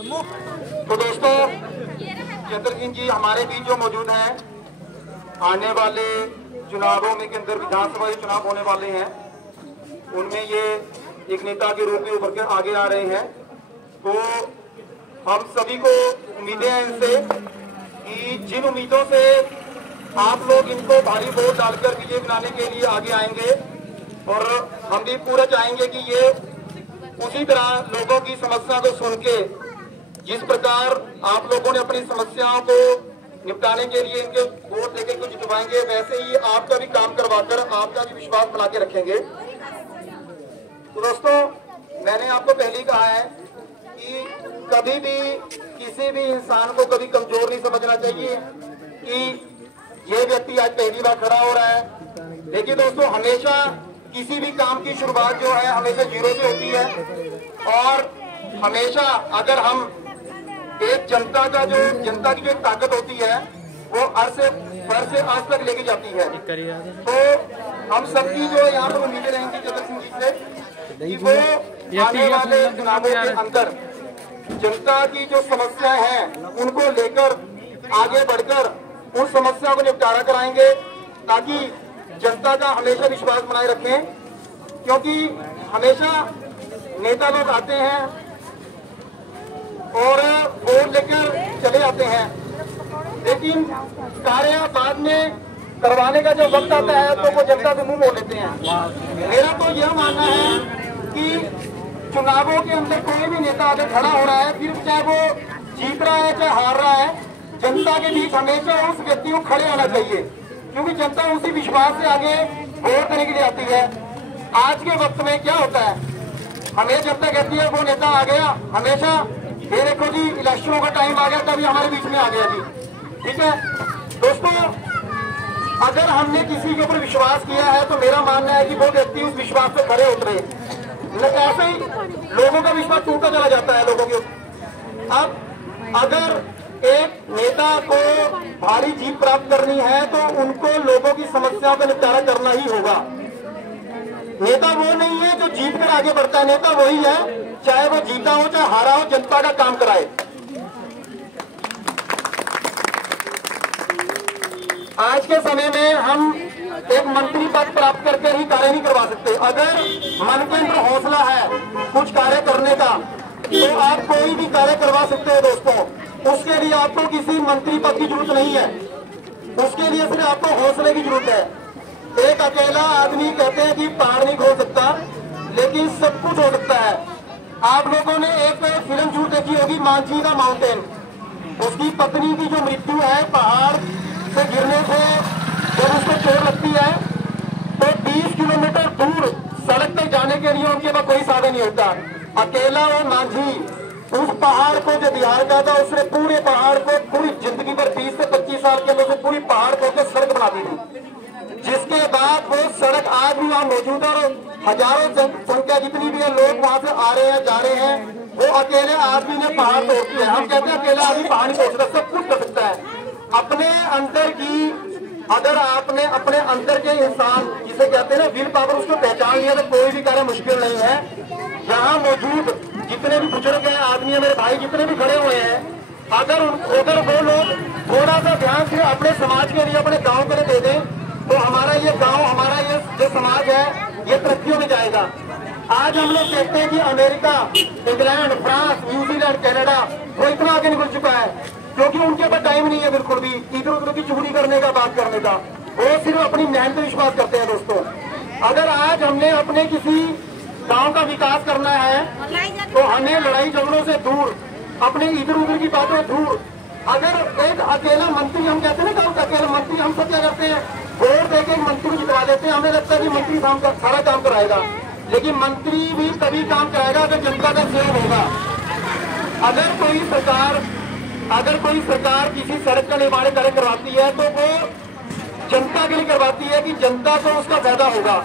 तो दोस्तों, चंद्र सिंह जी हमारे बीच जो मौजूद हैं, आने वाले चुनावों में के अंदर विधानसभा चुनाव होने वाले हैं, उनमें ये एक नेता के रूप में उभर कर आगे आ रहे हैं। तो हम सभी को उम्मीदें हैं इनसे कि जिन उम्मीदों से आप लोग इनको भारी वोट डालकर विजय बनाने के लिए आगे आएंगे, और हम भी पूरा चाहेंगे कि ये उसी तरह लोगों की समस्या को सुन के, जिस प्रकार आप लोगों ने अपनी समस्याओं को निपटाने के लिए इनके वोट देके कुछ जितवाएंगे, वैसे ही आपका भी काम करवाकर आपका भी विश्वास बना के रखेंगे। तो दोस्तों, मैंने आपको पहले ही कहा है कि कभी भी किसी भी इंसान को कभी कमजोर नहीं समझना चाहिए कि ये व्यक्ति आज पहली बार खड़ा हो रहा है। लेकिन दोस्तों, हमेशा किसी भी काम की शुरुआत जो है हमेशा जीरो से होती है, और हमेशा अगर हम एक जनता की जो ताकत होती है वो अर्श से आज तक लेके जाती है। तो हम सबकी जो यहाँ पर उम्मीदें रहेंगी चंद्र सिंह जी से कि वो आने वाले चुनावों के अंदर जनता की जो समस्याएं हैं उनको लेकर आगे बढ़कर उन समस्याओं को निपटारा कराएंगे, ताकि जनता का हमेशा विश्वास बनाए रखें। क्योंकि हमेशा नेता लोग आते हैं और वोट लेकर चले जाते हैं, लेकिन कार्य बाद में करवाने का जो वक्त आता है तो वो जनता से मुंह मोड़ लेते हैं। मेरा तो यह मानना है कि चुनावों के अंदर कोई भी नेता आगे खड़ा हो रहा है, फिर चाहे वो जीत रहा है चाहे हार रहा है, जनता के बीच हमेशा उस व्यक्ति को खड़े होना चाहिए, क्योंकि जनता उसी विश्वास से आगे वोट देने के लिए आती है। आज के वक्त में क्या होता है, हमें जनता कहती है वो नेता आ गया, हमेशा ये देखो जी इलेक्शनों का टाइम आ गया तभी हमारे बीच में आ गया जी। ठीक है दोस्तों, अगर हमने किसी के ऊपर विश्वास किया है तो मेरा मानना है कि वो व्यक्ति उस विश्वास से खड़े उतरे, ऐसे ही लोगों का विश्वास टूटता चला जाता है लोगों के ऊपर। अब अगर एक नेता को भारी जीत प्राप्त करनी है तो उनको लोगों की समस्याओं का निपटारा करना ही होगा। नेता वो नहीं है जो जीत कर आगे बढ़ता है, नेता वही है चाहे वो जीता हो चाहे हारा हो, जनता का काम कराए। आज के समय में हम एक मंत्री पद प्राप्त करके ही कार्य नहीं करवा सकते। अगर मन के अंदर हौसला है कुछ कार्य करने का तो आप कोई भी कार्य करवा सकते हो दोस्तों। उसके लिए आपको किसी मंत्री पद की जरूरत नहीं है, उसके लिए सिर्फ आपको हौसले की जरूरत है। एक अकेला आदमी कहते हैं कि पहाड़ नहीं खोल सकता, लेकिन सब कुछ हो सकता है। आप लोगों ने एक फिल्म जरूर देखी होगी, मांझी का माउंटेन। उसकी पत्नी की जो मृत्यु है पहाड़ से गिरने से जब उसको चोट लगती है तो 20 किलोमीटर दूर सड़क तक जाने के लिए उनके पास कोई साधन नहीं होता। अकेला वो मांझी उस पहाड़ को जो बिहार का था, उसने पूरे पहाड़ को पूरी जिंदगी भर 20 से 25 साल के अंदर से पूरी पहाड़ को के सड़क बना दी थी, जिसके बाद वो सड़क आज भी वहाँ मौजूद है और हजारों संख्या जितनी भी है लोग वहाँ से आ रहे हैं जा रहे हैं। वो अकेले आदमी ने पहाड़ तोड़ दिया है। हम कहते हैं अकेला आदमी पहाड़ नहीं तोड़ सकता, सब कुछ कर सकता है। अपने अंदर की, अगर आपने अपने अंदर के इंसान जिसे कहते हैं ना विल पावर, उसको पहचान लिया तो कोई भी कार्य मुश्किल नहीं है। यहाँ मौजूद जितने भी बुजुर्ग हैं आदमी है, मेरे भाई जितने भी खड़े हुए हैं, अगर वो लोग थोड़ा सा ध्यान से अपने समाज के लिए, अपने गाँव के लिए दे दें तो हमारा ये गाँव, हमारा ये जो समाज है ये तरक्कियों में जाएगा। आज हम लोग देखते हैं कि America, England, France, New Zealand, Canada वो इतना आगे निकल चुका है क्योंकि उनके पास टाइम नहीं है बिल्कुल भी इधर उधर की चुगली करने का, बात करने का। वो सिर्फ अपनी मेहनत पर विश्वास करते हैं दोस्तों। अगर आज हमने अपने किसी गांव का विकास करना है तो हमें लड़ाई झगड़ों से दूर, अपने इधर उधर की बातों दूर, अगर एक अकेला मंत्री, हम कहते हैं ना अकेला मंत्री, हम सब क्या करते हैं वोट देके मंत्री को जितवा देते हैं। हमें लगता है कि मंत्री सारा काम कराएगा, लेकिन मंत्री भी तभी काम कराएगा अगर जनता का सहयोग होगा। अगर कोई सरकार किसी सड़क का निर्माण कार्य करवाती है तो वो जनता के लिए करवाती है कि जनता को उसका फायदा होगा।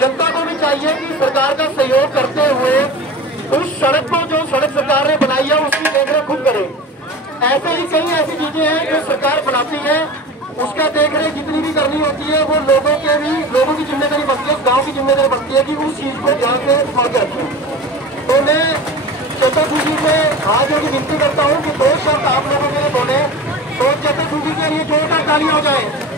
जनता को भी चाहिए कि सरकार का सहयोग करते हुए उस सड़क को, जो सड़क सरकार ने बनाई है, उसकी देखरेख खुद करे। ऐसे ही कई ऐसी चीजें हैं जो सरकार बनाती है, उसका देखरेख जितनी भी करनी होती है वो लोगों की जिम्मेदारी बनती है, गांव की जिम्मेदारी बनती है कि उस चीज को ध्यान से रखें। तो मैं चतुर्थी से आज की विनती करता हूँ कि 2 शब्द आप लोगों के लिए बोले, तो चतुर्थी के लिए जोरदार तालियां हो जाए।